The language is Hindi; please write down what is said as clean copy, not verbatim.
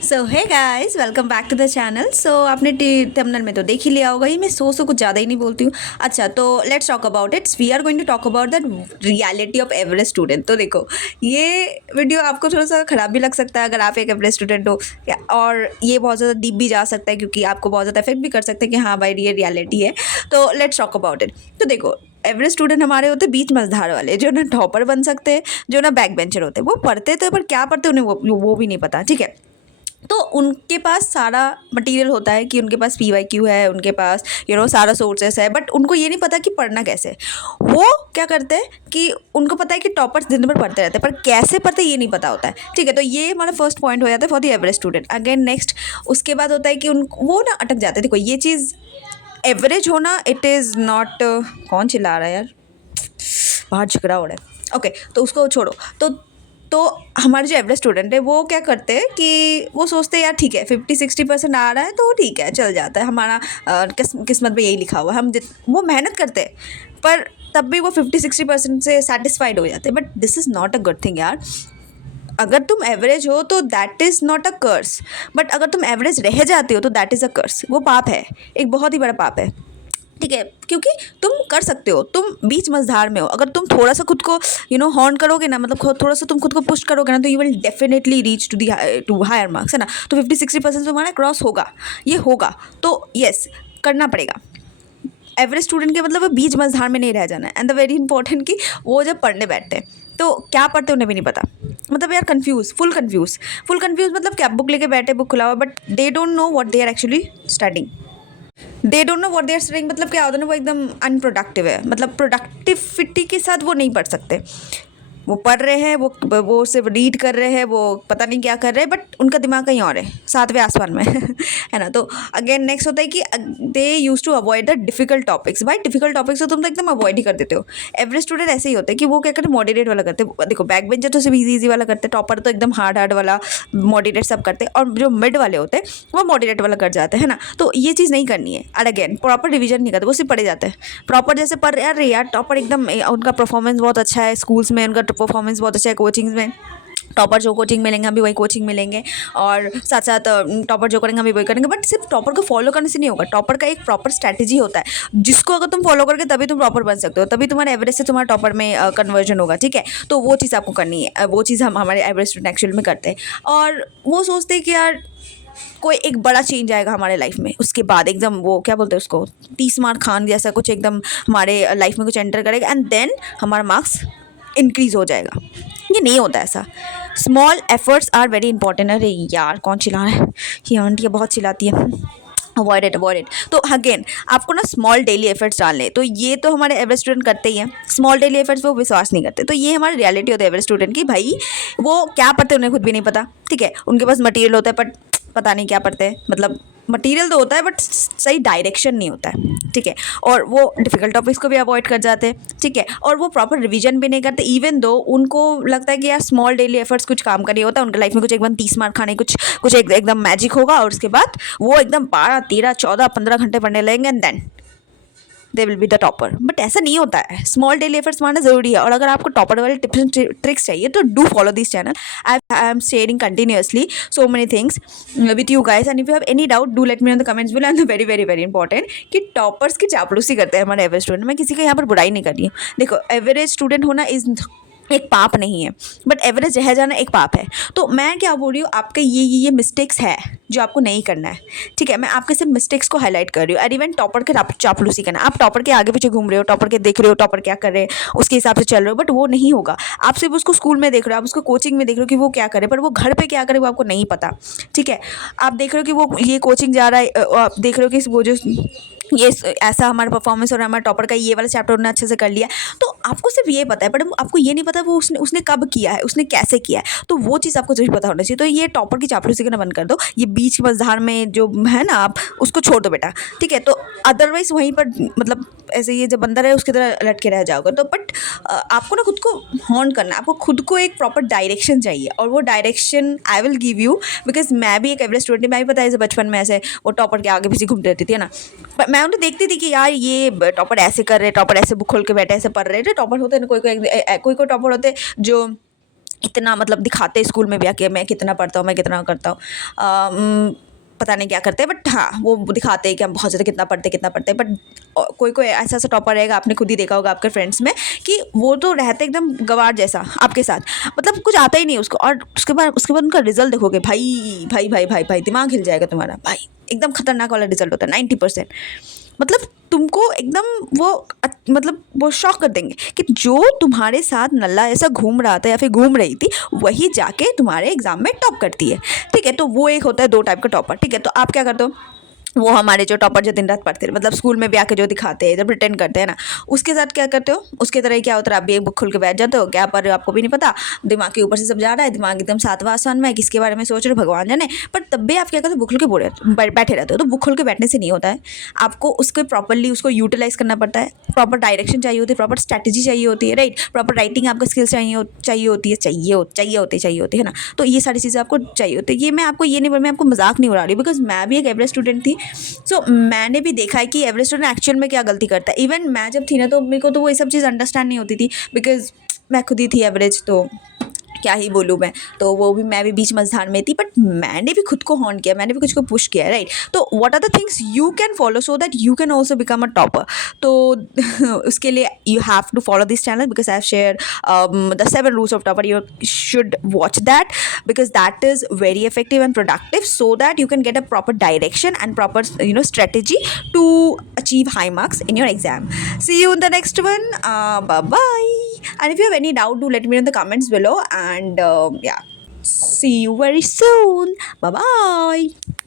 So hey guys, welcome back to the channel. So आपने थंबनेल में तो देख ही लिया होगा, ये मैं सो कुछ ज़्यादा ही नहीं बोलती हूँ। अच्छा, तो let's talk about its we are going to talk about the reality of average student. तो देखो, ये वीडियो आपको थोड़ा सा ख़राब भी लग सकता है अगर आप एक एवरेज स्टूडेंट हो, और ये बहुत ज़्यादा डीप भी जा सकता है क्योंकि आपको बहुत ज़्यादा इफेक्ट भी कर सकते हैं कि हाँ भाई ये रियलिटी है। तो लेट्स टॉक अबाउट इट। तो देखो, एवरेज स्टूडेंट हमारे होते हैं बीच मझधार वाले, जो ना टॉपर बन सकते हैं, जो ना बैक बेंचर होते हैं। वो पढ़ते थे पर क्या पढ़ते उन्हें वो भी नहीं पता, ठीक है। तो उनके पास सारा मटेरियल होता है कि उनके पास PYQ है, उनके पास सारा सोर्सेस है, बट उनको ये नहीं पता कि पढ़ना कैसे है। वो क्या करते हैं कि उनको पता है कि टॉपर्स दिन भर पढ़ते रहते हैं, पर कैसे पढ़ते ये नहीं पता होता है, ठीक है। तो ये हमारा फर्स्ट पॉइंट हो जाता है for the average student. Again next, उसके बाद होता है कि वो ना अटक जाते हैं। देखो, ये चीज़ एवरेज होना, इट इज़ नॉट। कौन चिल्ला रहा है यार, बाहर झगड़ा हो रहा है। ओके, तो उसको छोड़ो। तो हमारे जो एवरेज स्टूडेंट है वो क्या करते हैं कि वो सोचते हैं यार ठीक है, 50-60% आ रहा है तो ठीक है, चल जाता है, हमारा किस्मत में यही लिखा हुआ है। वो मेहनत करते हैं पर तब भी वो 50-60% से सेटिस्फाइड हो जाते हैं। But this is not a good thing यार। अगर तुम एवरेज हो तो that is not a curse, but अगर तुम एवरेज रह जाते हो तो दैट इज़ अ कर्स। वो पाप है, एक बहुत ही बड़ा पाप है, ठीक है। क्योंकि तुम कर सकते हो, तुम बीच मझधार में हो, अगर तुम थोड़ा सा खुद को हॉर्न करोगे ना, मतलब थोड़ा सा तुम खुद को पुश करोगे ना, तो you will definitely reach to higher marks, है ना। तो 50-60% तुम्हारा क्रॉस होगा, ये होगा। तो यस, करना पड़ेगा। एवरेज स्टूडेंट के मतलब वो बीच मझधार में नहीं रह जाना है। एंड द वेरी इंपॉर्टेंट कि वो जब पढ़ने बैठते हैं तो क्या पढ़ते हैं उन्हें भी नहीं पता। मतलब यार फुल कंफ्यूज मतलब क्या, बुक लेके बैठे, बुक खुला हुआ, but they don't know what they are actually studying. They don't know what they are studying. मतलब क्या होता है ना, वो एकदम अनप्रोडक्टिव है, मतलब प्रोडक्टिविटी के साथ वो नहीं पढ़ सकते। वो पढ़ रहे हैं, वो सिर्फ रीड कर रहे हैं, वो पता नहीं क्या कर रहे हैं, बट उनका दिमाग कहीं और है, सातवें आसमान में है ना। तो अगेन नेक्स्ट होता है कि they use to avoid the difficult topics. भाई डिफिकल्ट टॉपिक्स तो तुम तो एकदम अवॉइड ही कर देते हो। एवरेज स्टूडेंट ऐसे ही होते हैं कि वो क्या करते हैं, मॉडरेट वाला करते हैं। देखो, बैक बेंचर तो सिर्फ इजी वाला करते हैं, टॉपर तो एकदम हार्ड वाला, मॉडरेट सब करते हैं, और जो मिड वाले होते हैं वो मॉडरेट वाला कर जाते हैं, है ना। तो ये चीज़ नहीं करनी है। और अगेन प्रॉपर रिविजन नहीं करते, वो सिर्फ पढ़े जाते हैं। प्रॉपर जैसे पढ़ रहे यार टॉपर एकदम उनका परफॉर्मेंस बहुत अच्छा है, स्कूल्स में उनका परफॉर्मेंस बहुत अच्छा है, कोचिंग्स में टॉपर जो कोचिंग मिलेंगे हम भी वही कोचिंग मिलेंगे, और साथ साथ टॉपर जो करेंगे हम भी वही करेंगे। बट सिर्फ टॉपर को फॉलो करने से नहीं होगा, टॉपर का एक प्रॉपर स्ट्रैटेजी होता है जिसको अगर तुम फॉलो करके तभी तुम प्रॉपर बन सकते हो, तभी तुम्हारे एवरेज से तुम्हारा टॉपर में कन्वर्जन होगा, ठीक है। तो वो चीज़ आपको करनी है, वो चीज़ हम हमारे एवरेज स्टूडेंट एक्चुअल में करते हैं। और वो सोचते हैं कि यार कोई एक बड़ा चेंज आएगा हमारे लाइफ में, उसके बाद एकदम वो क्या बोलते हैं उसको, 30 मार्क खान जैसा कुछ एकदम हमारे लाइफ में कुछ एंटर करेगा, एंड देन हमारा मार्क्स इंक्रीज हो जाएगा। ये नहीं होता ऐसा। Small efforts are very important. अरे यार कौन चिल्ला रहा है, ये आंटी बहुत चिल्लाती है। Avoid it. तो अगेन आपको ना स्मॉल डेली एफर्ट्स डालने, तो ये तो हमारे एवरेज स्टूडेंट करते ही हैं। स्मॉल डेली एफर्ट्स वो विश्वास नहीं करते। तो ये हमारी रियलिटी होती है एवरेज स्टूडेंट की। भाई वो क्या पढ़ते हैं उन्हें खुद भी नहीं पता, ठीक है। उनके पास मटेरियल होता है बट पता नहीं क्या पढ़ते हैं, मतलब मटेरियल तो होता है बट सही डायरेक्शन नहीं होता है, ठीक है। और वो डिफिकल्ट टॉपिक्स को भी अवॉइड कर जाते हैं, ठीक है। और वो प्रॉपर रिवीजन भी नहीं करते, इवन दो उनको लगता है कि यार स्मॉल डेली एफर्ट्स कुछ काम का नहीं होता, उनके लाइफ में कुछ एकदम 30 मार्क खाने, कुछ एकदम मैजिक होगा, और उसके बाद वो एकदम 12, 13, 14, 15 घंटे पढ़ने लगेंगे, and then they will be the topper. But ऐसा नहीं होता है, स्मॉल डेली एफर्ट्स मारना जरूरी है। और अगर आपको टॉपर वाले टिप्स एंड ट्रिक्स चाहिए तो do follow this channel. I am sharing continuously so many things with you guys, and if you have any doubt do let me in the comments below. And very very very important कि टॉपर्स की चापलूसी करते हैं हमारे एवरेज स्टूडेंट। मैं किसी का यहाँ पर बुराई नहीं कर रही हूँ। देखो, एवरेज स्टूडेंट होना इज एक पाप नहीं है, बट एवरेज रह जाना एक पाप है। तो मैं क्या बोल रही हूँ, आपके ये मिस्टेक्स है जो आपको नहीं करना है, ठीक है। मैं आपके सिर्फ मिस्टेक्स को हाईलाइट कर रही हूँ। और इवन टॉपर के चापलूसी करना, आप टॉपर के आगे पीछे घूम रहे हो, टॉपर के देख रहे हो टॉपर क्या कर रहे हैं, उसके हिसाब से चल रहे हो, बट वो नहीं होगा। आप सिर्फ उसको स्कूल में देख रहे हो, आप उसको कोचिंग में देख रहे हो कि वो क्या करे, पर वो घर पर क्या करे वो आपको नहीं पता, ठीक है। आप देख रहे हो कि वो ये कोचिंग जा रहा है, आप देख रहे हो कि वो जो ये ऐसा हमारा परफॉर्मेंस हो रहा है, हमारा टॉपर का ये वाला चैप्टर उन्होंने अच्छे से कर लिया, तो आपको सिर्फ ये पता है, बट आपको ये नहीं पता वो उसने कब किया है, उसने कैसे किया है। तो वो चीज़ आपको जरूर पता होना चाहिए। तो ये टॉपर की चापलूसी करना बंद कर दो, ये बीच की मझधार में जो है ना, आप उसको छोड़ दो बेटा, ठीक है। तो अदरवाइज वहीं पर मतलब ऐसे ये जब बंदर है उसकी तरह लटके रह जाओगे। तो बट आपको ना खुद को हॉर्न करना, आपको खुद को एक प्रॉपर डायरेक्शन चाहिए, और वो direction I will give you, because मैं भी एक एवरेज स्टूडेंट, मैं भी पता है बचपन में ऐसे वो टॉपर के आगे पीछे घूमती रहती थी, है ना। मैं उन्हें देखती थी कि यार ये टॉपर ऐसे कर रहे, टॉपर ऐसे बुक खोल के बैठे ऐसे पढ़ रहे थे। टॉपर होते हैं ना, कोई कोई टॉपर होते जो इतना मतलब दिखाते स्कूल में भी आके मैं कितना पढ़ता हूँ, मैं कितना करता हूँ, पता नहीं क्या करते हैं, बट हाँ वो दिखाते हैं कि हम बहुत ज़्यादा कितना पढ़ते हैं। बट कोई कोई ऐसा ऐसा टॉपर रहेगा, आपने खुद ही देखा होगा आपके फ्रेंड्स में, कि वो तो रहते एकदम गवार जैसा आपके साथ, मतलब कुछ आता ही नहीं उसको, और उसके बाद उनका रिजल्ट देखोगे, भाई भाई भाई भाई भाई दिमाग हिल जाएगा तुम्हारा भाई, एकदम खतरनाक वाला रिजल्ट होता है 90%। मतलब तुमको एकदम मतलब वो शॉक कर देंगे कि जो तुम्हारे साथ नल्ला ऐसा घूम रहा था या फिर घूम रही थी, वही जाके तुम्हारे एग्जाम में टॉप करती है। ठीक है, तो वो एक होता है 2 टाइप का टॉपर। ठीक है, तो आप क्या करते हो, वो हमारे जो टॉपर जो दिन रात पढ़ते हैं, मतलब स्कूल में भी आके जो दिखाते हैं, जब प्रिटेंड करते हैं ना, उसके साथ क्या करते हो, उसके तरह ही क्या होता है, आप भी एक बुक खोल के बैठ जाते हो, क्या पढ़ रहे हो आपको भी नहीं पता, दिमाग के ऊपर से सब जा रहा है, दिमाग एकदम सातवां आसमान में है, किसके बारे में सोच रहे हो भगवान जाने। पर तब भी आप क्या करते हो, बुक खोल के बैठे रहते हो। तो बुक खोल के बैठने से नहीं होता है, आपको उसको प्रॉपरली उसको यूटिलाइज करना पड़ता है, प्रॉपर डायरेक्शन चाहिए होती है, प्रॉपर स्ट्रैटेजी चाहिए होती है, राइट, प्रॉपर राइटिंग आपको स्किल्स चाहिए होती है ना। तो ये सारी चीज़ें आपको चाहिए होती है। ये मैं आपको ये नहीं मैं आपको मजाक नहीं उड़ा रही, बिकॉज मैं भी एक एवरेज स्टूडेंट थी। सो मैंने भी देखा है कि एवरेज स्टूडेंट एक्चुअल में क्या गलती करता है। इवन मैं जब थी ना, तो मेरे को तो वो ये सब चीज़ अंडरस्टैंड नहीं होती थी, बिकॉज मैं खुद ही थी एवरेज, तो क्या ही बोलूँ मैं। तो वो भी मैं भी बीच मझधार में थी, बट मैंने भी खुद को हॉर्न किया, मैंने भी खुद को पुश किया, राइट। तो what are the things you can follow so that you can also become a topper. तो उसके लिए you have to follow this channel, because I have share the 7 rules of topper. You should watch that, because that is very effective and productive, so that you can get a proper direction and proper strategy to achieve high marks in your exam. See you in the next one. Bye bye. And if you have any doubt, do let me know in the comments below. And yeah, see you very soon. Bye bye.